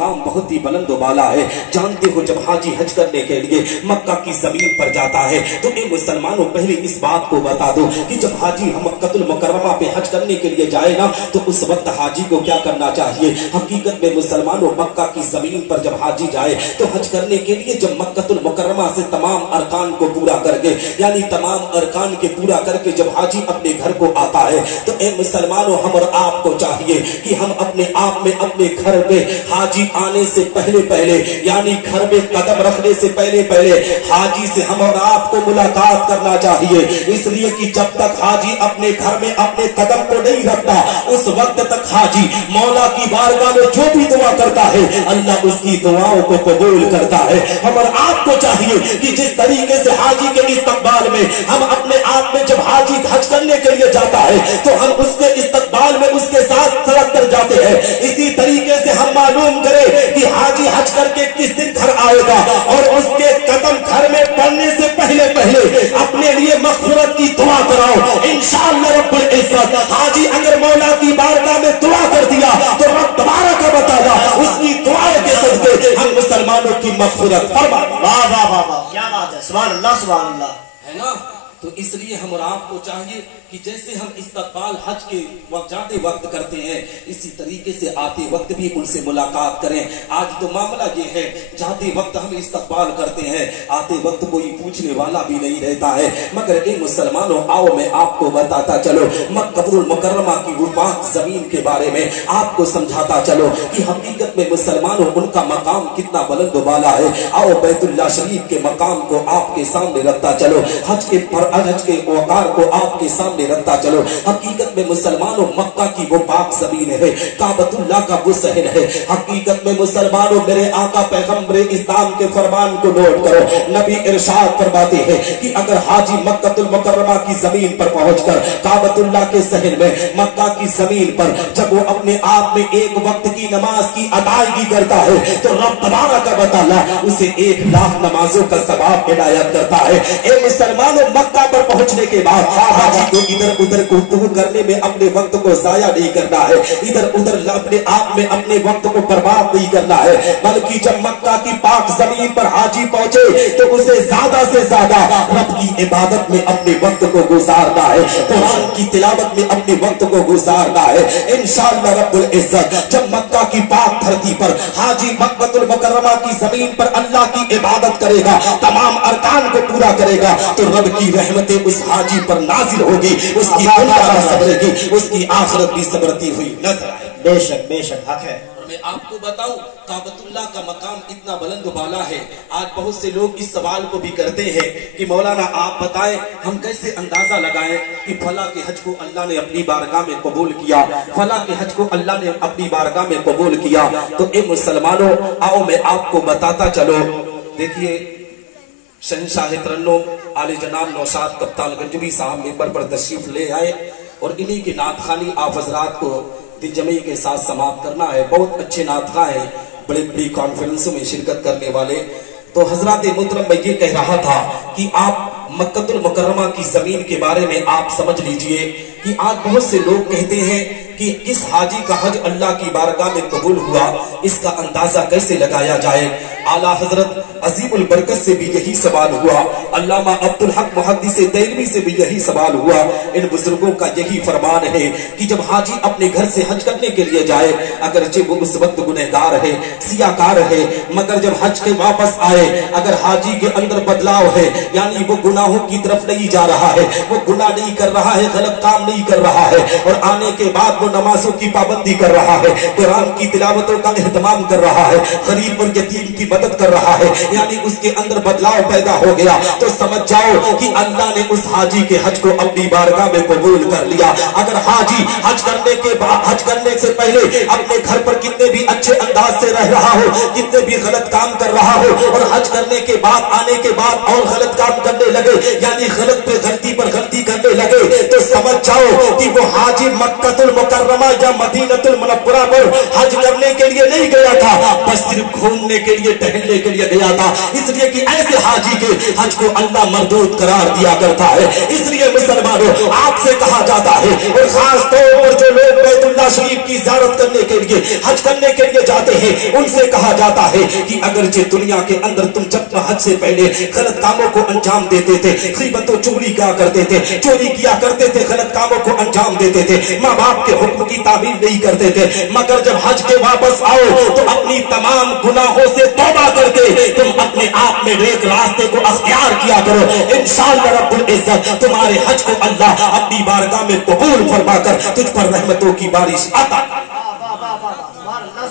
मकाम बहुत ही बुलंद वाला है। जानते हो जब हाजी हज करने के लिए मक्का की जमीन पर जाता है तो ए मुसलमानों पहले इस बात को बता दो कि जब हाजी मक्कतुल मुकर्रमा पे हज करने के लिए जाए ना तो उस वक्त हाजी को क्या करना चाहिए। हकीकत में मुसलमानों मक्का की जमीन पर जब हाजी जाए तो हज करने के लिए जब मक्कतुल मुकर्रमा से तमाम अरकान को पूरा करके यानी तमाम अरकान के पूरा करके जब हाजी अपने घर को आता है तो ए मुसलमानों हम और आपको चाहिए कि हम अपने आप में अपने घर पे हाजी आने से पहले यानी घर में कदम रखने से पहले हाजी से हम और आपको मुलाकात करना चाहिए। इसलिए कि जब तक हाजी अपने घर में अपने कदम को नहीं रखता उस वक्त तक हाजी मौला की बारगाह में जो भी दुआ करता है अल्लाह उसकी दुआओं को कबूल करता है। हम और आपको चाहिए कि जिस तरीके से हाजी के इस्तकबाल में हम अपने आप में जब हाजी हज करने के लिए जाता है तो हम उसके इस्तकबाल में उसके साथ सड़क कर जाते हैं, इसी तरीके से हम मालूम करें कि हाजी हज करके किस दिन घर आएगा और उसके कदम घर में पड़ने से पहले अपने लिए मग़फ़िरत की दुआ कराओ। इंशाअल्लाह रब्बुल इज्जत हाजी अगर मौला की बारगाह में दुआ कर दिया तो रब तबारक व तआला उसकी दुआओं के सदक़े हम मुसलमानों की मग़फ़िरत फरमा। वाह वाह वाह वाह, क्या बात है, सुभान अल्लाह सुभान अल्लाह, है ना। तो इसलिए हम और आपको चाहिए कि जैसे हम इस्तकबाल हज के वक्त जाते वक्त करते हैं इसी तरीके से आते वक्त भी उनसे मुलाकात करें। आज तो मामला ये है जाते वक्त हम इस्तकबाल करते हैं आते वक्त कोई पूछने वाला भी नहीं रहता है। मगर इन मुसलमानों आओ मैं आपको बताता चलो मक्कतुल मुकर्रमा की वो पाक जमीन के बारे में आपको समझाता चलो कि हकीकत में मुसलमानों उनका मकाम कितना बुलंद वाला है। आओ बैतुल्लाह शरीफ के मकाम को आपके सामने रखता चलो, हज के औकार को आपके सामने रखता चलो। हकीकत में मुसलमानों मक्का की वो पाक जमीन है, काबतुल्लाह का वो शहर है। हकीकत में मुसलमानों मेरे आका पैगंबर इस्लाम के फरमान को नोट करो। नबी इरशाद फरमाते हैं कि अगर हाजी मक्कतुल मुकर्रमा की जमीन पर पहुंचकर काबतुल्लाह के शहर में मक्का की जमीन पर जब वो अपने आप में एक वक्त की नमाज की अदायगी करता है तो रब तबारक व तआला उसे 1 लाख नमाजों का सवाब इनायत करता है। ए मुसलमानों मक्का पर पहुंचने के बाद हाजी को इधर उधर गुफ्तगू करने में अपने वक्त को जाया नहीं करना है, इधर उधर अपने आप में अपने वक्त को बर्बाद नहीं करना है, बल्कि जब मक्का की पाक जमीन पर हाजी पहुंचे तो उसे ज्यादा से ज्यादा रब की इबादत में अपने वक्त को गुजारना है, कुरान की तिलावत में अपने वक्त को गुजारना है। इंशाअल्लाह रब्बुल इज्जत जब मक्का की पाक धरती पर हाजी मक्कतुल मुकर्रमा की जमीन पर अल्लाह की इबादत करेगा, तमाम अरकान को पूरा करेगा तो रब की रहमतें उस हाजी पर नाजिल होगी, उसकी दुनिया भी सबरेगी, उसकी आखिरत भी सबरती हुई नजर आए। बेशक बेशक हक है। और मैं आपको बताऊं काबतुल्लाह का मकाम इतना बुलंद वाला है। आज बहुत से लोग इस सवाल को भी करते हैं कि मौलाना आप बताएं हम कैसे अंदाजा लगाएं कि फला के हज को अल्लाह ने अपनी बारगाह में कबूल किया, फला के हज को अल्लाह ने अपनी बारगाह में कबूल किया। तो ए मुसलमानों आओ मैं आपको बताता चलो। देखिए शहंशाह तरन्नुम आले जनाब नौशाद कप्तान गंजवी साहब मेंबर पर तशरीफ ले आए और इन्हीं की नातखानी आप हजरात को दिल जमी के साथ समाप्त करना है। बहुत अच्छे नातखा है, बड़ी बड़ी कॉन्फ्रेंसों में शिरकत करने वाले। तो हजरात मोहतरम मैं ये कह रहा था कि आप मक्कतुल मुकर्रमा की जमीन के बारे में आप समझ लीजिए कि आज बहुत से लोग कहते हैं कि किस हाजी का हज अल्लाह की बारगाह में कबूल हुआ, इसका अंदाजा कैसे लगाया जाए। आला हजरत अजीमुल बरकत से भी यही सवाल हुआ, अल्लामा अब्दुल हक मुहद्दिस देलवी से भी यही सवाल हुआ। इन बुजुर्गों का यही फरमान है कि जब हाजी अपने घर से हज करने के लिए जाए, अगरचे वो उस वक्त गुनहगार है, सियाकार है, मगर जब हज के वापस आए अगर हाजी के अंदर बदलाव है यानी वो गुनाहों की तरफ नहीं जा रहा है, वो गुनाह नहीं कर रहा है, गलत काम नहीं कर रहा है और आने के बाद वो नमाजों की पाबंदी कर रहा है, कुरान की तिलावतों का एहतमाम कर रहा है, गरीब और यतीम की मदद कर रहा है, यानी उसके अंदर बदलाव पैदा हो गया, तो समझ जाओ कि अल्लाह ने उस हाजी के हज को अपनी बारगाह में कबूल कर लिया। अगर हाजी हज करने से पहले अपने घर पर कितने भी अच्छे अंदाज से रह रहा हो, कितने भी गलत काम कर रहा हो और हज करने के बाद आने के बाद और गलत काम करने लगे लगे, यानी गलत पे गलती पर गलती करने लगे, तो समझ जाओ कि वो हाजी मक्कातुल मुकर्रमा या मदीनतुल मुनव्वरा पर हज करने के लिए नहीं गया था, बस सिर्फ घूमने के लिए, टहलने के लिए गया था। इसलिए कि ऐसे हाजी के हज को अल्लाह मरदूद करार दिया करता है। इसलिए मुसलमानों, आपसे कहा जाता है, और खास तौर पर जो लोग बैतुल्लाह शरीफ की ज़ियारत करने के लिए, हज करने के लिए जाते हैं, उनसे कहा जाता है कि अगरचे दुनिया के अंदर तुम जब हज से पहले गलत कामों को अंजाम देते थे, गीबत और चुगली क्या करते थे, चोरी किया करते थे, गलत कामों को अंजाम देते थे, माँ बाप के हुक्म की तामील नहीं करते थे, मगर जब हज के वापस आओ तो अपनी तमाम गुनाहों से तौबा करके तुम अपने आप में एक रास्ते को अख्तियार किया करो। इंशाअल्लाह रब्बुल इज्जत तुम्हारे हज को अल्लाह अपनी बारगाह में कबूल फरमाकर तुझ पर रहमतों की बारिश अता।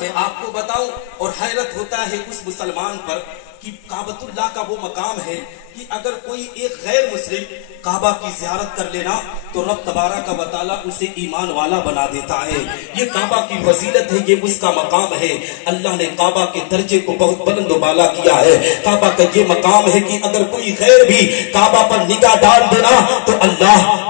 मैं आपको बताऊं, और हैरत होता है उस मुसलमान पर कि काबतुल्लाह का वो मकाम है कि अगर कोई एक गैर मुस्लिम काबा की ज़ियारत कर लेना तो रब तबारक व तआला उसे ईमान वाला बना देता है। ये काबा की फजीलत है, ये उसका मकाम है। अल्लाह ने काबा के दर्जे को बहुत बुलंद वाला किया है। काबा का ये मकाम है कि अगर कोई गैर भी काबा पर निगाह डाल देना तो अल्लाह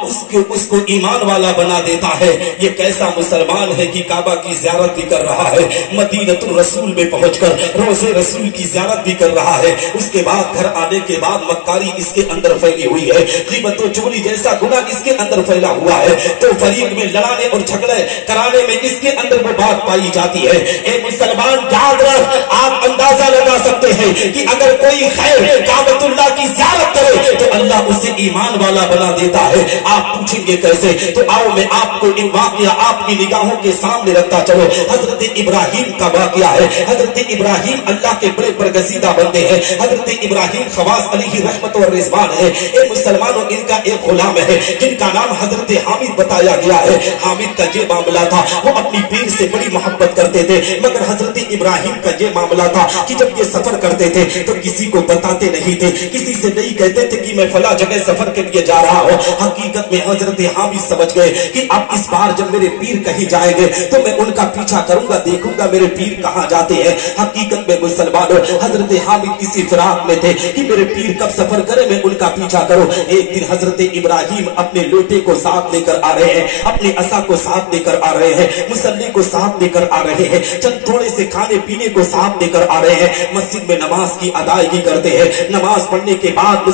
उसको ईमान वाला बना देता है। ये कैसा मुसलमान है कि काबा की ज़ियारत भी कर रहा है, मदीनतुल रसूल में पहुंचकर रोज़े रसूल की ज़ियारत भी कर रहा है। उसके बाद घर आने के बाद मक्कारी इसके अंदर फैली हुई है, गीबत और चुगली जैसा गुनाह इसके अंदर फैला हुआ है, तो फरीक में लड़ाने और झगड़े कराने में इसके अंदर वो बात पाई जाती है। ए मुसलमान, याद रख, आप अंदाजा लगा सकते हैं कि अगर कोई खैर काबतुल्लाह की ज़ियारत करे तो अल्लाह उसे ईमान वाला बना देता है। आप पूछेंगे कैसे, तो आओ मैं आपको एक वाकया आपकी निगाहों के सामने रखता चलो। हजरत इब्राहिम का वाकया है। हजरत इब्राहिम अल्लाह के बड़े बरगजीदा बंदे हैं। हजरत इब्राहिम खवास अलैहि रहमत और रिजवान है। ए मुसलमानों, इनका एक गुलाम है जिनका नाम हजरत हामिद बताया गया है। हामिद का ये मामला था, वो अपनी पीर से बड़ी मोहब्बत करते थे, मगर हजरत इब्राहिम का ये मामला था कि जब ये सफर करते थे तो किसी को बताते नहीं थे, किसी से नहीं कहते थे कि मैं फला जगह सफर के लिए जा रहा हूँ। हकीकत में हजरत हामिद समझ गए कि अब इस बार जब मेरे पीर कहीं जाएंगे तो मैं उनका पीछा करूंगा, देखूंगा मेरे पीर कहाँ जाते हैं। हकीकत में मुसलमानों, हजरत हामिद किसी फिराक में थे कि मेरे पीर कब सफर करे, मैं उनका पीछा करो। एक दिन हजरत इब्राहिम अपने लोटे को साथ लेकर आ रहे हैं, अपने असा को साथ लेकर आ रहे हैं, मुसल्ले को साथ लेकर आ रहे हैं, चंद थोड़े से खाने पीने को साथ लेकर आ रहे हैं। मस्जिद में नमाज की अदायगी करते हैं। नमाज पढ़ने के बाद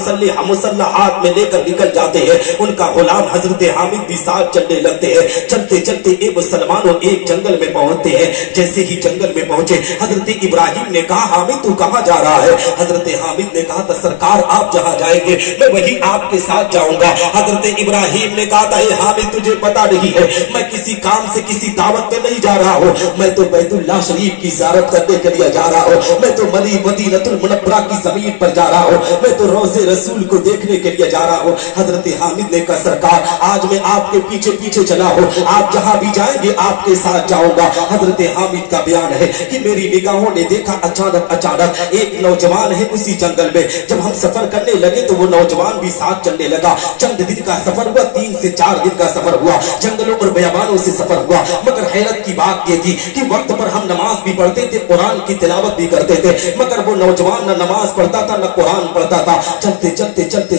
मुसल्ला हाथ में लेकर निकल जाते हैं। उनका गुलाम हजरत हामिद भी साथ चलने लगते हैं। चलते चलते ए मुसलमानों एक जंगल में पहुंचते हैं। जैसे ही जंगल में पहुंचे, हजरत इब्राहिम ने कहा, हामिद तू कहाँ जा रहा है? हजरत हामिद ने कहा था, सरकार आप जहाँ जाएंगे मैं वही आपके साथ जाऊंगा। हजरत इब्राहिम ने कहा था, हामिद तुझे पता नहीं है, मैं किसी काम से किसी दावत में नहीं जा रहा हूँ, मैं तो बैतुल्लाह शरीफ की ज़ियारत करने के लिए जा रहा हूँ, मैं तो मदीनतुल मुनव्वरा की जमीन पर जा रहा हूँ, मैं तो रोज़े रसूल को देखने के लिए जा रहा हूँ। हजरत हामिद ने कहा, सरकार आज मैं आपके पीछे पीछे चला हूँ, आप जहाँ भी जाएंगे आपके साथ जाऊंगा। हजरत हामिद का बयान है कि मेरी निगाहों ने देखा अचानक एक नौजवान है उसी जंगल में। जब हम सफर करने लगे तो वो नौजवान भी साथ चलने लगा। चंद दिन का सफर हुआ, 3 से 4 दिन का सफर हुआ, जंगलों और बयाबानों से सफर हुआ। मगर हैरत की बात ये थी कि वक्त पर हम नमाज भी पढ़ते थे, कुरान की तिलावत भी करते थे, मगर वो नौजवान न नमाज पढ़ता था न कुरान पढ़ता था। चलते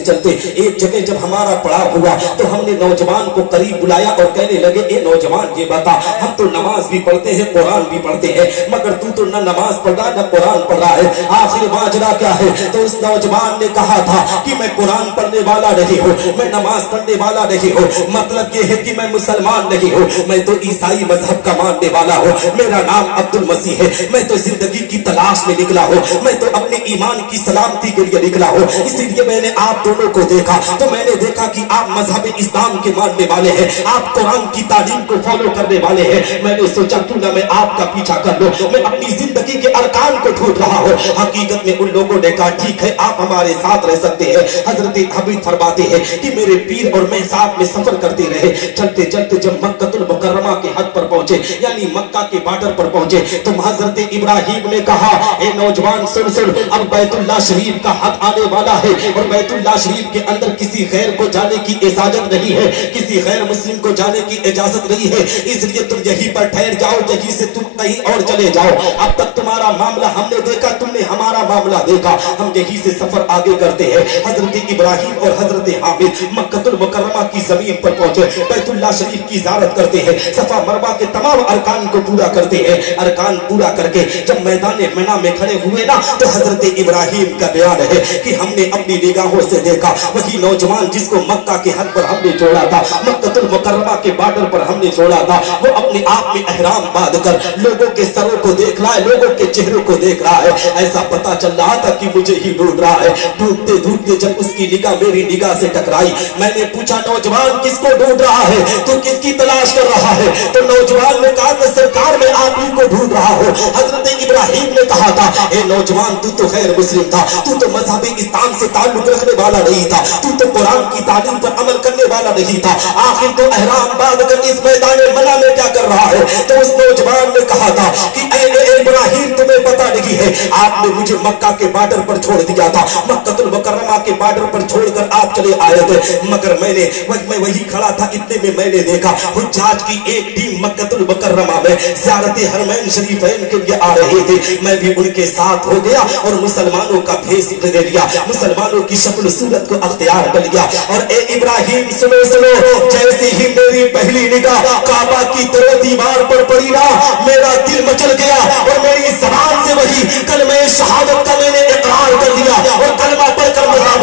चलते एक जगह जब हमारा पड़ाव हुआ तो हमने नौजवान को करीब बुलाया और कहने लगे, ए नौजवान ये बता, हम तो नमाज भी पढ़ते हैं कुरान भी पढ़ते हैं, मगर तू तो न नमाज पढ़ रहा न कुरान पढ़ रहा है, आखिर माजरा क्या है? तो उस नौजवान ने कहा था कि मैं कुरान पढ़ने वाला नहीं हूँ, मैं नमाज पढ़ने वाला नहीं हूँ, मतलब ये है कि मैं मुसलमान नहीं हूँ, मैं तो ईसाई मजहब का मानने वाला हूँ, मेरा नाम अब्दुल मसीह है, मैं तो जिंदगी की तलाश में निकला हूँ, मैं तो अपने ईमान की सलामती के लिए निकला हूँ। इसीलिए मैंने आप दोनों को देखा तो मैंने देखा कि आप मजहब इस्लाम के मानने वाले हैं, आप कुरान की तालीम को फॉलो करने वाले हैं। मैंने सोचा क्यों ना मैं आपका पीछा कर लूं, मैं अपनी जिंदगी के अरकान को ढूंढ रहा हूँ। हकीकत में उन लोगों ने कहा, ठीक है आप हमारे साथ रह सकते हैं। हजरत हबीब फरमाते हैं कि मेरे पीर और मैं साथ में सफर करते रहे। चलते चलते जब मक्कातुल मुकर्रमा के हद पर पहुंचे, यानी मक्का के बॉर्डर पर पहुंचे, तो हजरत इब्राहिम ने कहा, ए नौजवान सुन, अब बैतुल्लाह शरीफ का हद आने वाला है और बैतुल्लाह शरीफ के अंदर किसी गैर को जाने की इजाजत नहीं है, किसी गैर मुस्लिम को जाने की इजाजत नहीं है, इसलिए तुम यहीं पर ठहर जाओ, यहीं से तुम कहीं और चले जाओ। अब तक तुम्हारा मामला हमने देखा, तुमने हमारा मामला देखा, हम यही से सफर आगे करते हैं। हजरत इब्राहिम और हजरत हामिद मक्कतुल मुकर्रमा की जमीन पर पहुंचे, बैतुल्लाह शरीफ की ज़ियारत करते हैं, सफा मरवा के तमाम अरकान को पूरा करते हैं। अरकान पूरा करके जब मैदान मिना में खड़े हुए ना, तो हजरत इब्राहिम का बयान है कि हमने अपनी निगाहों से देखा वही नौजवान जिसको मक्का के हद पर हमने छोड़ा था, मक्कतुल मुकर्रमा के बॉर्डर पर हमने छोड़ा था, वो अपने आप में एहराम बांध कर लोगों के सरों को देख रहा है, लोगों के चेहरों को देख रहा है। ऐसा पता चल रहा था कि मुझे ही ढूंढ रहा है। ढूंढते ढूंढते जब उसकी निगाह मेरी निगाह से टकराई, मैंने पूछा नौजवान किसको ढूंढ रहा है, तू किसकी तलाश कर रहा है? तो नौजवान ने कहा कि सरकार मैं आप ही को ढूंढ रहा हूँ। हजरत इब्राहिम ने कहा था, ए नौजवान तू तो गैर मुस्लिम था, तू तो मजहब इस्लाम से ताल्लुक रखने वाला नहीं था, तू तो कुरान की तालीम पर अमल करने वाला नहीं था, आखिर तो एहराम बांध कर इस मैदान मना में क्या कर रहा है? तो उस नौजवान ने कहा था कि ए इब्राहिम तुम्हें पता नहीं है, आपने मुझे मक्का के बॉर्डर पर छोड़ दिया था, मक्कतुल मुकर्रमा के बॉर्डर पर छोड़कर आप चले आए थे, मगर मैं वही खड़ा था, इतने में मैंने देखा हुज्जाज की एक टीम मक्कतुल मुकर्रमा में ज़ियारत हरमैन शरीफैन के लिए आ रहे थे। मैं भी उनके साथ हो गया और मुसलमानों का भेष ले लिया, मुसलमानों की शक्ल सूरत को अख्तियार कर लिया। और ए इब्राहिम सुनो सुनो, जैसे ही मेरी पहली निगाह काबा की तरह दीवार पर पड़ी ना, मेरा दिल मचल गया और मेरी ज़बान से वही कलमे शहादत का मैंने इकरार कर दिया और कलमा पढ़कर मज़ाब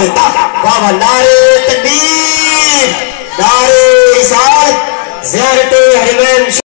में वाह नारे तकबीर, नारे रिसालत, ज़ियारत हरमैन